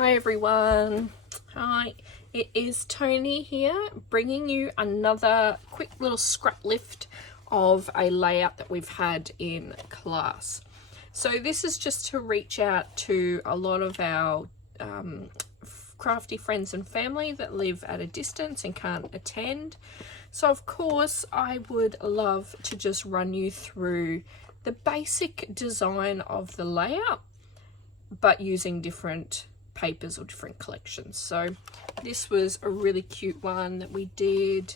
Hi everyone. Hi, it is Toni here, bringing you another quick little scrap lift of a layout that we've had in class. So this is just to reach out to a lot of our crafty friends and family that live at a distance and can't attend. So of course I would love to just run you through the basic design of the layout, but using different papers or different collections. So this was a really cute one that we did,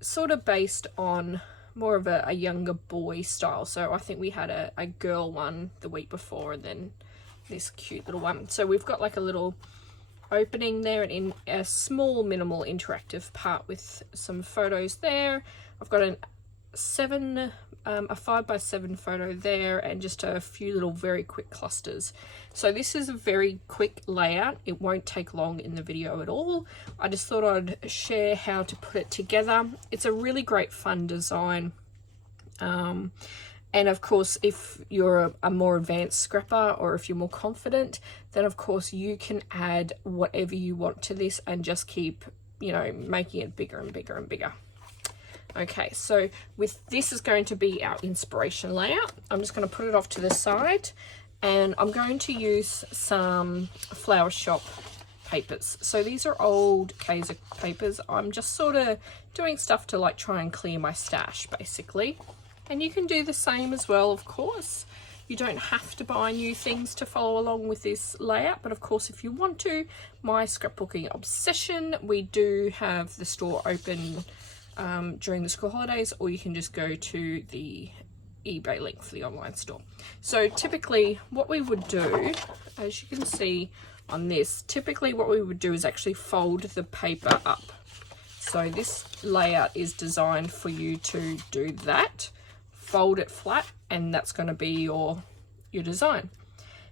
sort of based on more of a younger boy style. So I think we had a girl one the week before, and then this cute little one. So we've got like a little opening there and in a small minimal interactive part with some photos there. I've got a 5x7 photo there and just a few little very quick clusters. So this is a very quick layout. It won't take long in the video at all. I just thought I'd share how to put it together. It's a really great fun design. And of course, if you're a more advanced scrapper, or if you're more confident, then of course you can add whatever you want to this and just keep, you know, making it bigger and bigger and bigger. Okay, so with this is going to be our inspiration layout. I'm just going to put it off to the side, and I'm going to use some Flower Shop papers. So these are old Kaiser papers. I'm just sort of doing stuff to like try and clear my stash basically. And you can do the same as well, of course. You don't have to buy new things to follow along with this layout, but of course if you want to, my Scrapbooking Obsession, we do have the store open during the school holidays, or you can just go to the eBay link for the online store. So typically what we would do, as you can see on this, typically what we would do is actually fold the paper up. So this layout is designed for you to do that, fold it flat, and that's going to be your design.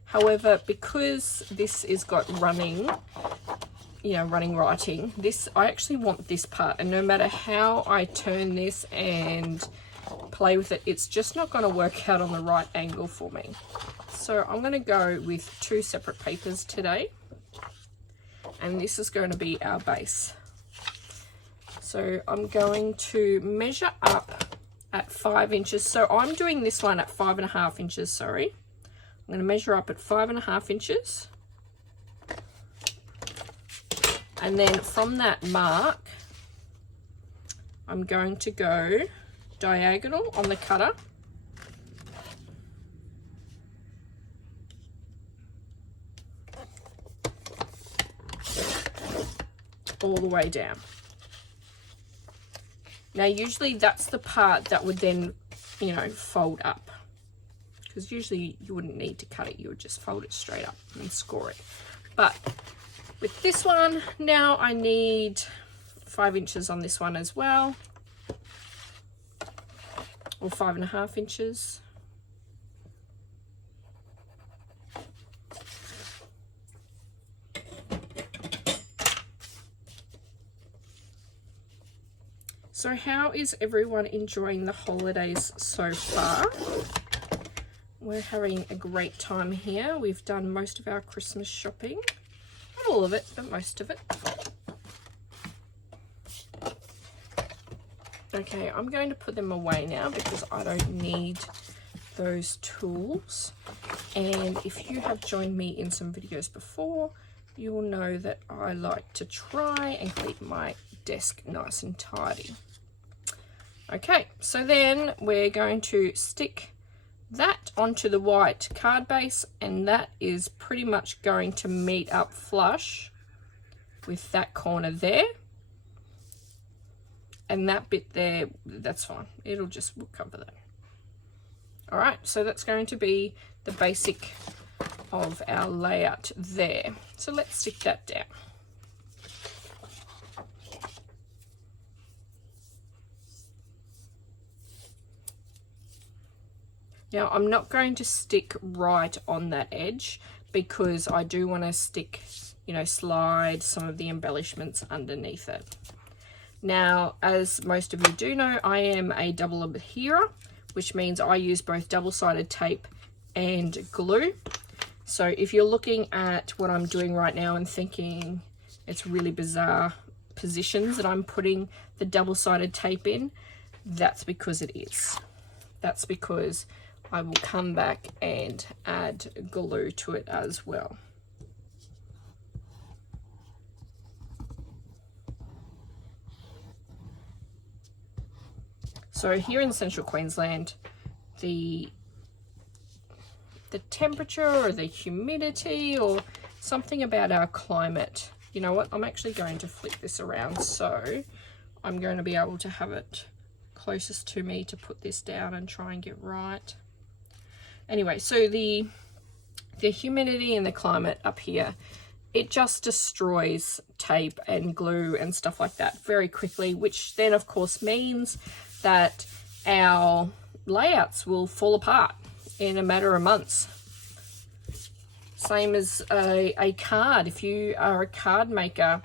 However, because this is got running, you know, writing, this, I actually want this part, and no matter how I turn this and play with it, it's just not going to work out on the right angle for me. So I'm going to go with 2 separate papers today, and this is going to be our base. So I'm going to measure up at 5 inches. So I'm doing this one at 5.5 inches, sorry. I'm going to measure up at 5.5 inches. And then from that mark, I'm going to go diagonal on the cutter. All the way down. Now usually that's the part that would then, you know, fold up. Because usually you wouldn't need to cut it, you would just fold it straight up and score it. But with this one, now I need 5 inches on this one as well, or 5.5 inches. So how is everyone enjoying the holidays so far? We're having a great time here. We've done most of our Christmas shopping. Not all of it, but most of it. Okay, I'm going to put them away now because I don't need those tools. And if you have joined me in some videos before, you will know that I like to try and keep my desk nice and tidy. Okay, so then we're going to stick that onto the white card base, and that is pretty much going to meet up flush with that corner there. And that bit there, that's fine. We'll cover that. All right, so that's going to be the basic of our layout there. So let's stick that down. Now I'm not going to stick right on that edge because I do want to stick, you know, slide some of the embellishments underneath it. Now, as most of you do know, I am a double adherer, which means I use both double-sided tape and glue. So if you're looking at what I'm doing right now and thinking it's really bizarre positions that I'm putting the double-sided tape in, that's because it is. That's because I will come back and add glue to it as well. So here in central Queensland, the temperature or the humidity or something about our climate, you know what, I'm actually going to flip this around so I'm going to be able to have it closest to me to put this down and try and get right. Anyway, so the humidity and the climate up here, it just destroys tape and glue and stuff like that very quickly, which then of course means that our layouts will fall apart in a matter of months. Same as a card. If you are a card maker,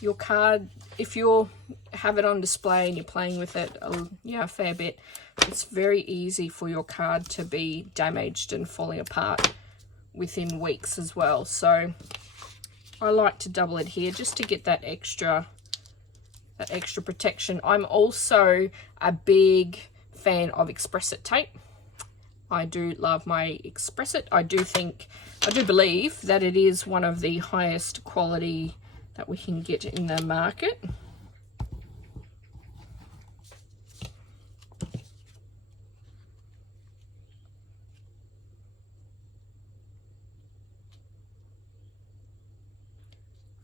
your card, if you have it on display and you're playing with it a fair bit, it's very easy for your card to be damaged and falling apart within weeks as well. So I like to double it here just to get that extra protection. I'm also a big fan of Express It tape. I do love my Express It. I do believe that it is one of the highest quality that we can get in the market.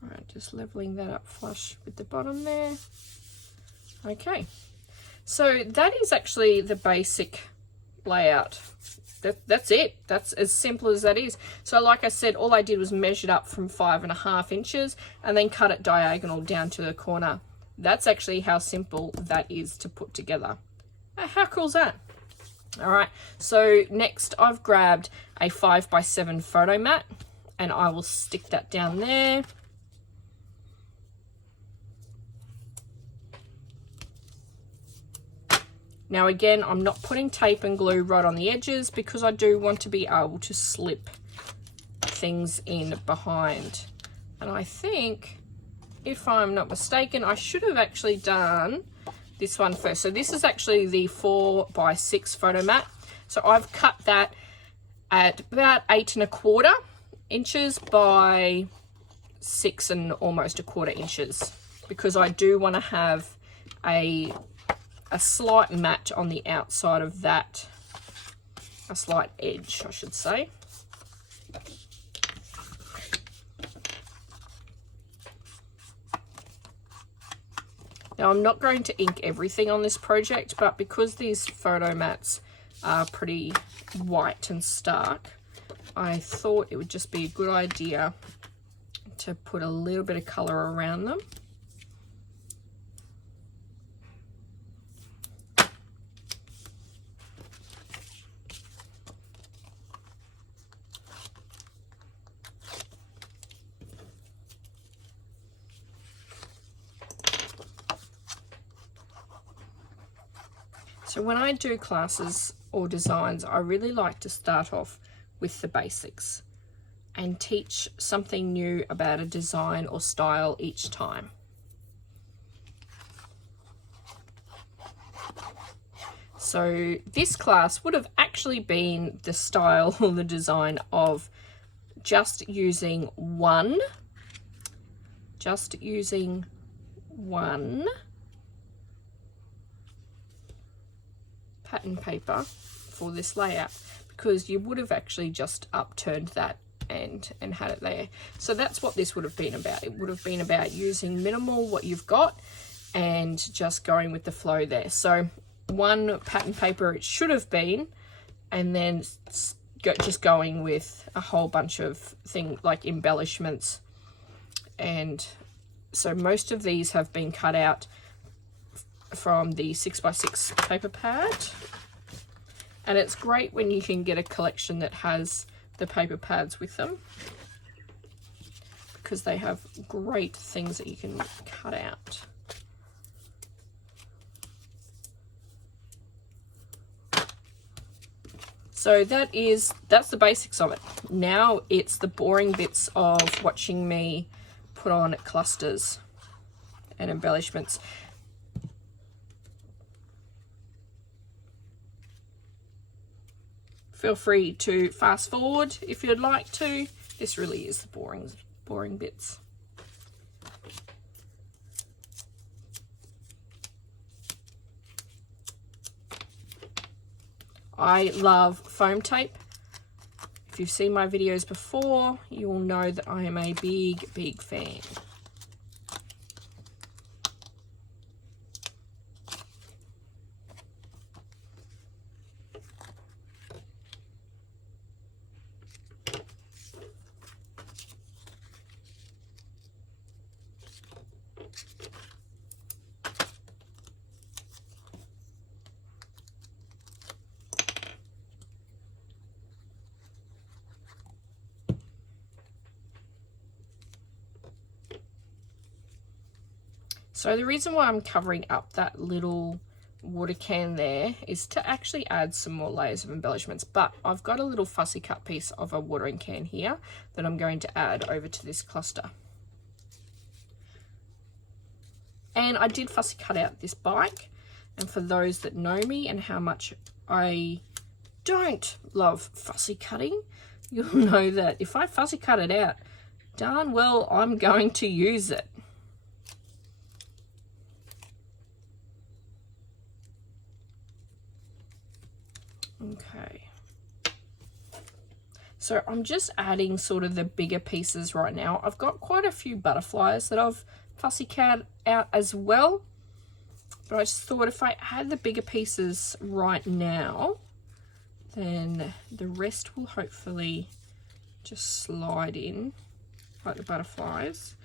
All right, just leveling that up flush with the bottom there. Okay, so that is actually the basic layout. That's it. That's as simple as that is. So like I said, all I did was measure it up from 5.5 inches and then cut it diagonal down to the corner. That's actually how simple that is to put together. How cool is that? All right, so next I've grabbed a 5x7 photo mat and I will stick that down there. Now again, I'm not putting tape and glue right on the edges because I do want to be able to slip things in behind. And I think, if I'm not mistaken, I should have actually done this one first. So this is actually the 4x6 photo mat. So I've cut that at about 8.25 inches by 6 and almost 1/4 inches because I do want to have a slight mat on the outside of that, a slight edge, I should say. Now I'm not going to ink everything on this project, but because these photo mats are pretty white and stark, I thought it would just be a good idea to put a little bit of color around them. So when I do classes or designs, I really like to start off with the basics and teach something new about a design or style each time. So this class would have actually been the style or the design of just using one pattern paper for this layout, because you would have actually just upturned that and had it there. So that's what this would have been about. It would have been about using minimal what you've got and just going with the flow there. So one pattern paper it should have been, and then just going with a whole bunch of things like embellishments. And so most of these have been cut out from the 6x6 paper pad, and it's great when you can get a collection that has the paper pads with them because they have great things that you can cut out. So that's the basics of it. Now it's the boring bits of watching me put on clusters and embellishments. Feel free to fast forward if you'd like to. This really is the boring bits. I love foam tape. If you've seen my videos before, you will know that I am a big fan. So the reason why I'm covering up that little water can there is to actually add some more layers of embellishments, but I've got a little fussy cut piece of a watering can here that I'm going to add over to this cluster. And I did fussy cut out this bike, and for those that know me and how much I don't love fussy cutting, you'll know that if I fussy cut it out, darn well I'm going to use it. Okay, so I'm just adding sort of the bigger pieces right now. I've got quite a few butterflies that I've fussy cut out as well, but I just thought if I add the bigger pieces right now, then the rest will hopefully just slide in, like the butterflies,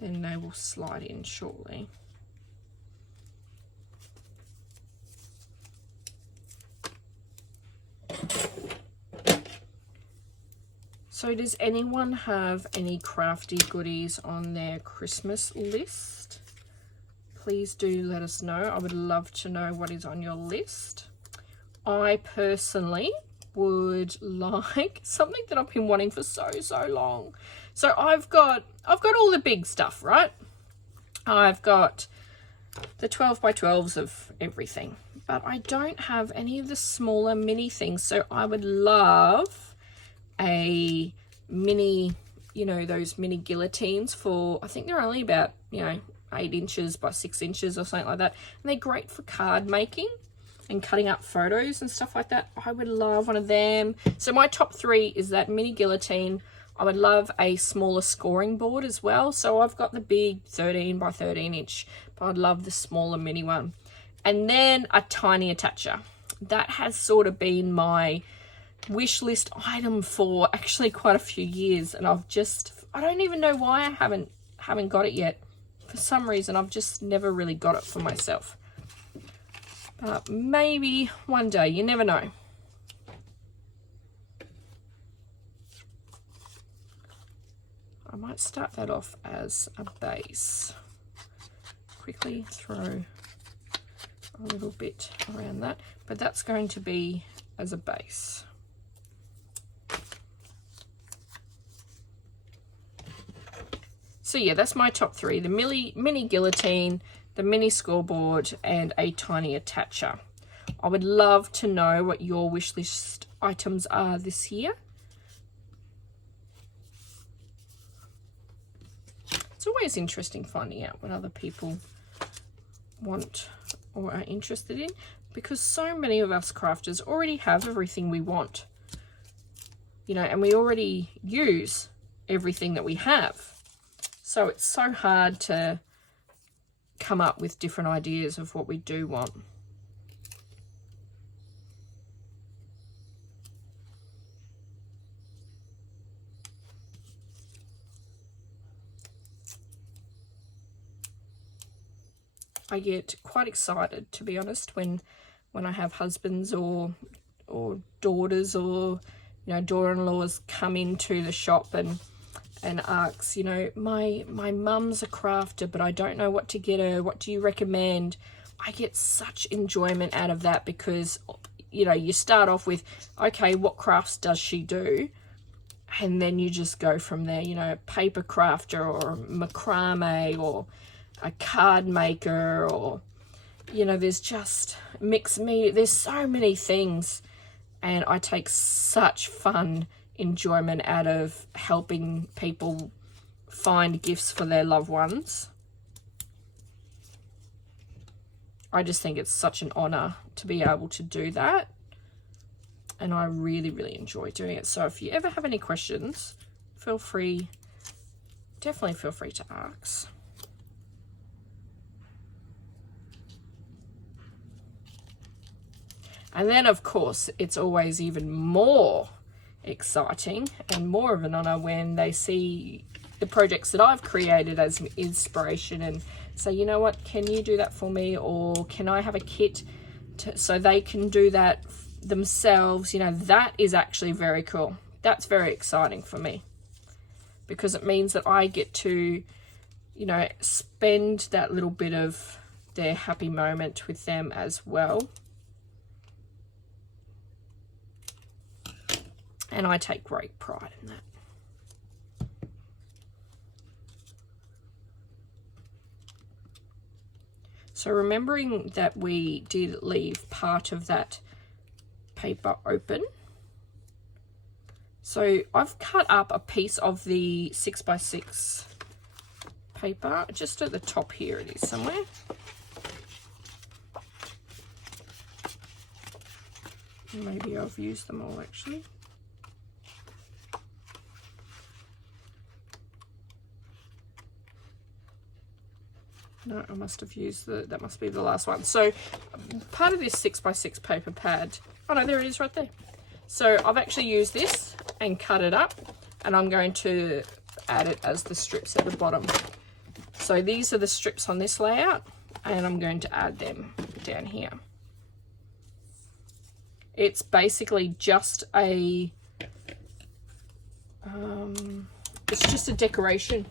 then they will slide in shortly. So does anyone have any crafty goodies on their Christmas list? Please do let us know. I would love to know what is on your list. I personally would like something that I've been wanting for so long. So I've got all the big stuff, right? I've got the 12 by 12s of everything, but I don't have any of the smaller mini things. So I would love a mini, you know, those mini guillotines for, I think they're only about, 8 inches by 6 inches or something like that. And they're great for card making and cutting up photos and stuff like that. I would love one of them. So my top 3 is that mini guillotine. I would love a smaller scoring board as well. So I've got the big 13 by 13 inch, but I'd love the smaller mini one. And then a tiny attacher. That has sort of been my wish list item for actually quite a few years, and I don't even know why I haven't got it yet. For some reason I've just never really got it for myself, but maybe one day, you never know. I might start that off as a base. Quickly throw a little bit around that, but that's going to be as a base. So yeah, that's my top 3, the mini guillotine, the mini scoreboard, and a tiny attacher. I would love to know what your wish list items are this year. It's always interesting finding out what other people want or are interested in, because so many of us crafters already have everything we want, and we already use everything that we have. So it's so hard to come up with different ideas of what we do want. I get quite excited, to be honest, when I have husbands or daughters or daughter-in-laws come into the shop and asks, my mum's a crafter, but I don't know what to get her. What do you recommend? I get such enjoyment out of that, because you know, you start off with, okay, what crafts does she do? And then you just go from there, you know, paper crafter or macrame or a card maker, or, you know, there's just mixed media. There's so many things. And I take such fun enjoyment out of helping people find gifts for their loved ones. I just think it's such an honor to be able to do that. And I really, really enjoy doing it. So if you ever have any questions, definitely feel free to ask. And then, of course, it's always even more exciting and more of an honor when they see the projects that I've created as inspiration and say, you know what, can you do that for me? Or can I have a kit so they can do that themselves? You know, that is actually very cool. That's very exciting for me, because it means that I get to, you know, spend that little bit of their happy moment with them as well. And I take great pride in that. So remembering that we did leave part of that paper open. So I've cut up a piece of the 6x6 paper, just at the top here it is somewhere. Maybe I've used them all actually. No, I must have used that must be the last one. So part of this 6x6 paper pad, oh no, there it is right there. So I've actually used this and cut it up, and I'm going to add it as the strips at the bottom. So these are the strips on this layout, and I'm going to add them down here. It's basically just a, it's just a decoration.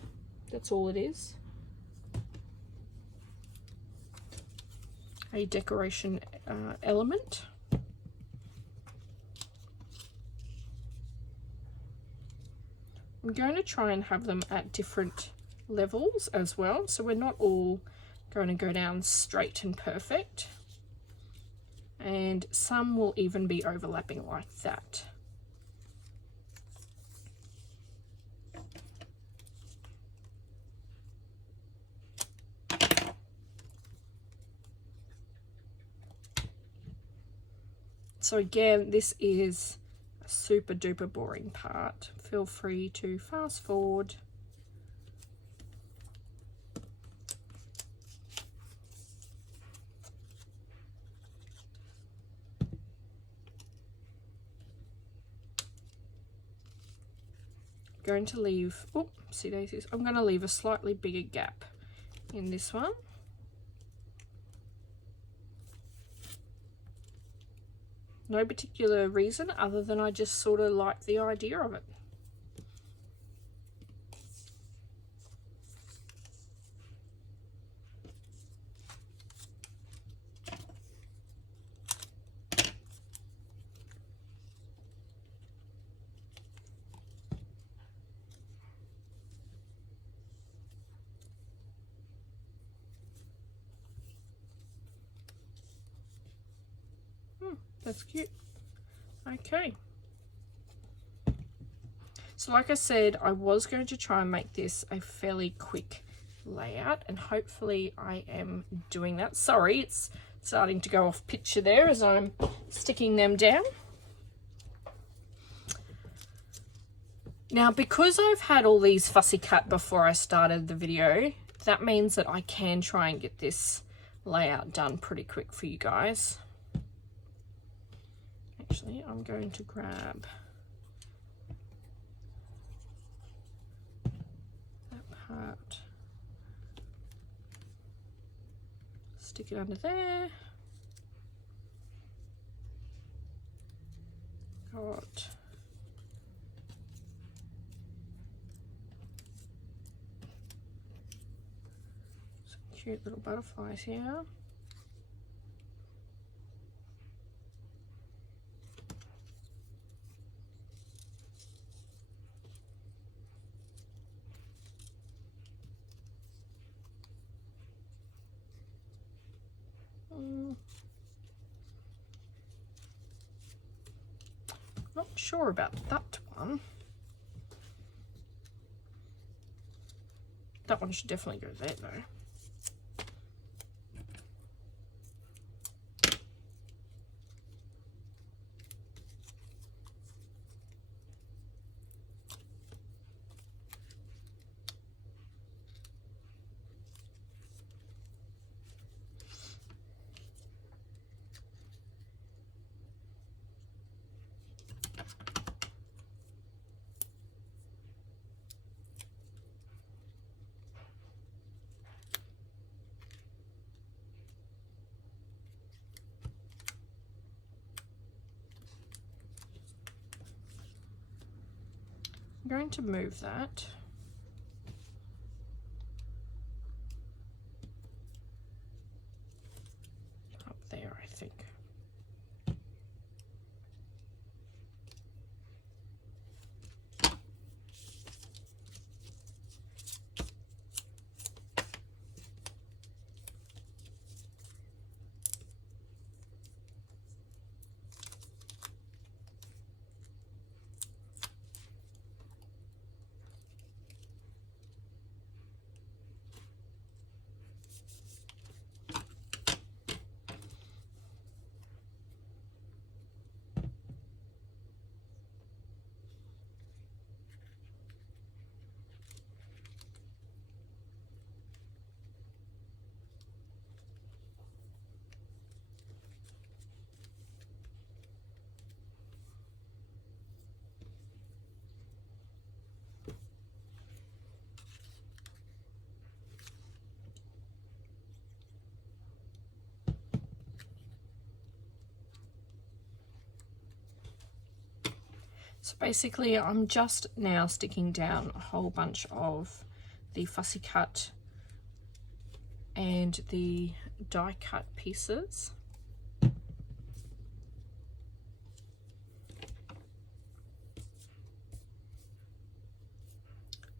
That's all it is. A decoration element. I'm going to try and have them at different levels as well, so we're not all going to go down straight and perfect, and some will even be overlapping like that. So again, this is a super duper boring part. Feel free to fast forward. Going to leave, oopsie daisies, I'm going to leave a slightly bigger gap in this one. No particular reason other than I just sort of like the idea of it. That's cute. Okay. So like I said, I was going to try and make this a fairly quick layout, and hopefully I am doing that. Sorry, it's starting to go off picture there as I'm sticking them down. Now, because I've had all these fussy cut before I started the video, that means that I can try and get this layout done pretty quick for you guys. Actually, I'm going to grab that part, stick it under there. Got some cute little butterflies here. Not sure about that one. That one should definitely go there though. I'm going to move that. Up there, I think. So basically I'm just now sticking down a whole bunch of the fussy cut and the die cut pieces.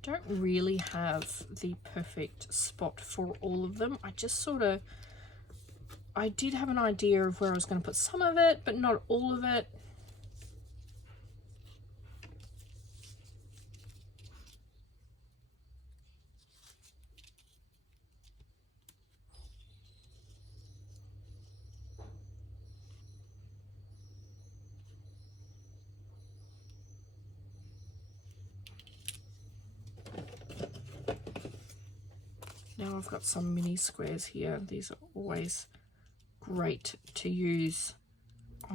Don't really have the perfect spot for all of them. I just sort of, I did have an idea of where I was going to put some of it, but not all of it. Now I've got some mini squares here. These are always great to use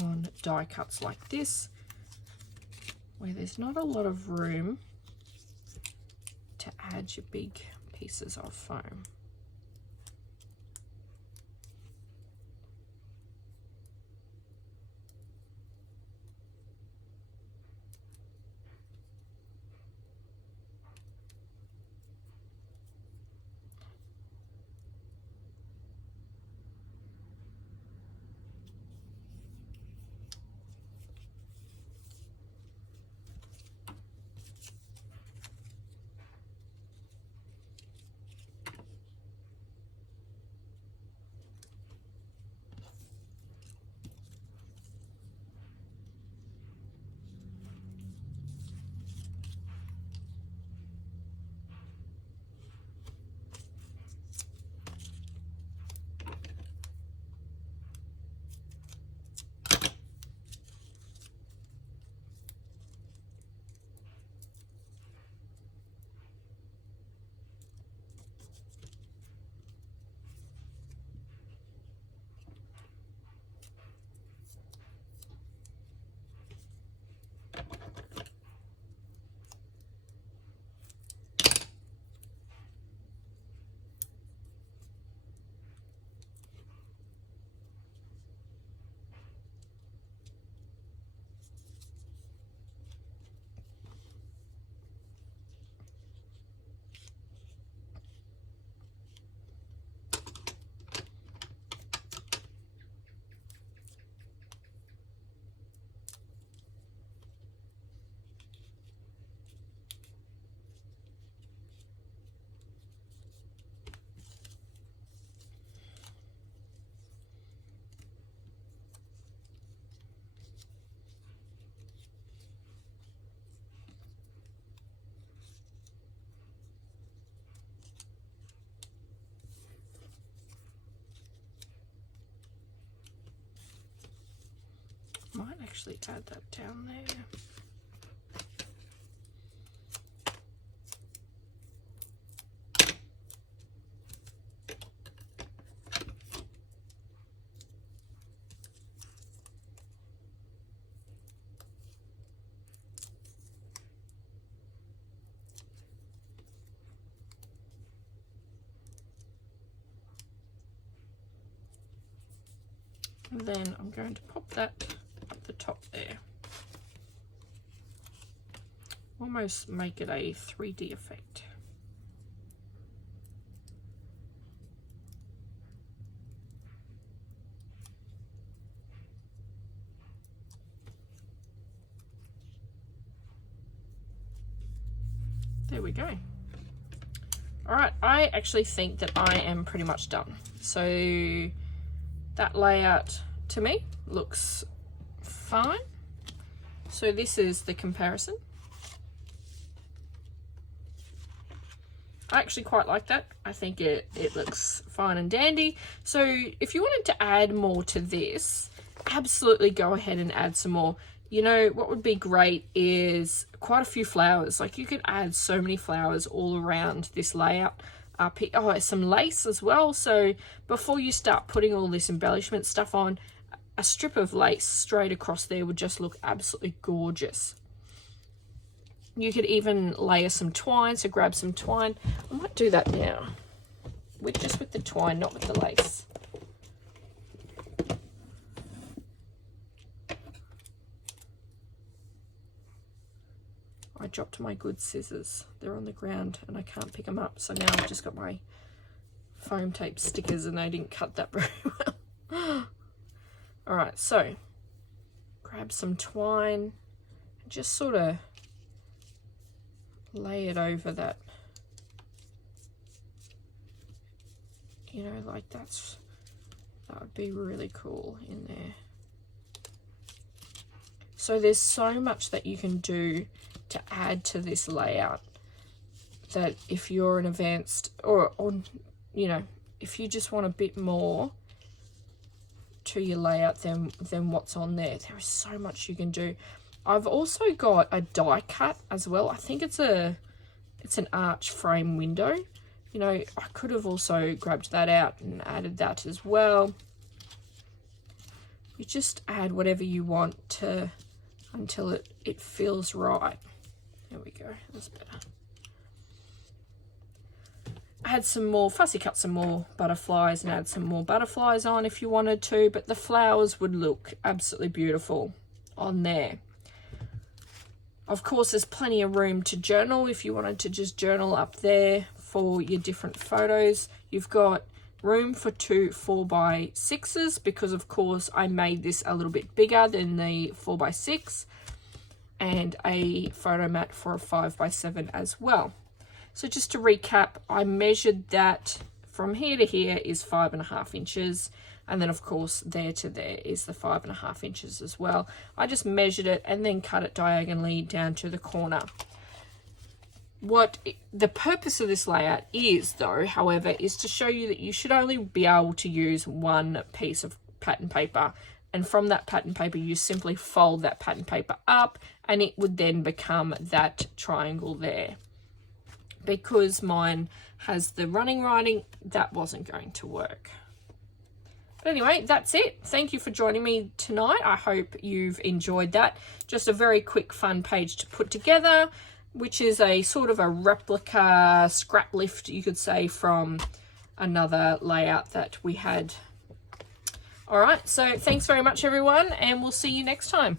on die cuts like this, where there's not a lot of room to add your big pieces of foam. actually add that down there. And then I'm going to pop that up the top there. Almost make it a 3D effect. There we go. All right, I actually think that I am pretty much done. So that layout to me looks fine. So this is the comparison. I actually quite like that. I think it looks fine and dandy. So if you wanted to add more to this, absolutely go ahead and add some more. You know, what would be great is quite a few flowers. Like, you could add so many flowers all around this layout. Oh, some lace as well. So before you start putting all this embellishment stuff on, a strip of lace straight across there would just look absolutely gorgeous. You could even layer some twine, so grab some twine. I might do that now, just with the twine, not with the lace. I dropped my good scissors. They're on the ground and I can't pick them up. So now I've just got my foam tape stickers and they didn't cut that very well. All right, so grab some twine and just sort of lay it over that. You know, like that would be really cool in there. So there's so much that you can do to add to this layout, that if you're an advanced or you know, if you just want a bit more to your layout than what's on there, there is so much you can do. I've also got a die cut as well. I think it's an arch frame window. You know, I could have also grabbed that out and added that as well. You just add whatever you want to until it feels right. There we go, that's better. Add some more, fussy cut some more butterflies and add some more butterflies on if you wanted to, but the flowers would look absolutely beautiful on there. Of course, there's plenty of room to journal if you wanted to just journal up there for your different photos. You've got room for 2 4x6s because, of course, I made this a little bit bigger than the 4x6, and a photo mat for a 5x7 as well. So just to recap, I measured that from here to here is 5.5 inches. And then, of course, there to there is the 5.5 inches as well. I just measured it and then cut it diagonally down to the corner. What the purpose of this layout is, though, however, is to show you that you should only be able to use one piece of pattern paper. And from that pattern paper, you simply fold that pattern paper up and it would then become that triangle there. Because mine has the running writing, that wasn't going to work. But anyway, that's it. Thank you for joining me tonight. I hope you've enjoyed that. Just a very quick, fun page to put together, which is a sort of a replica Scraplift, you could say, from another layout that we had. All right, so thanks very much, everyone, and we'll see you next time.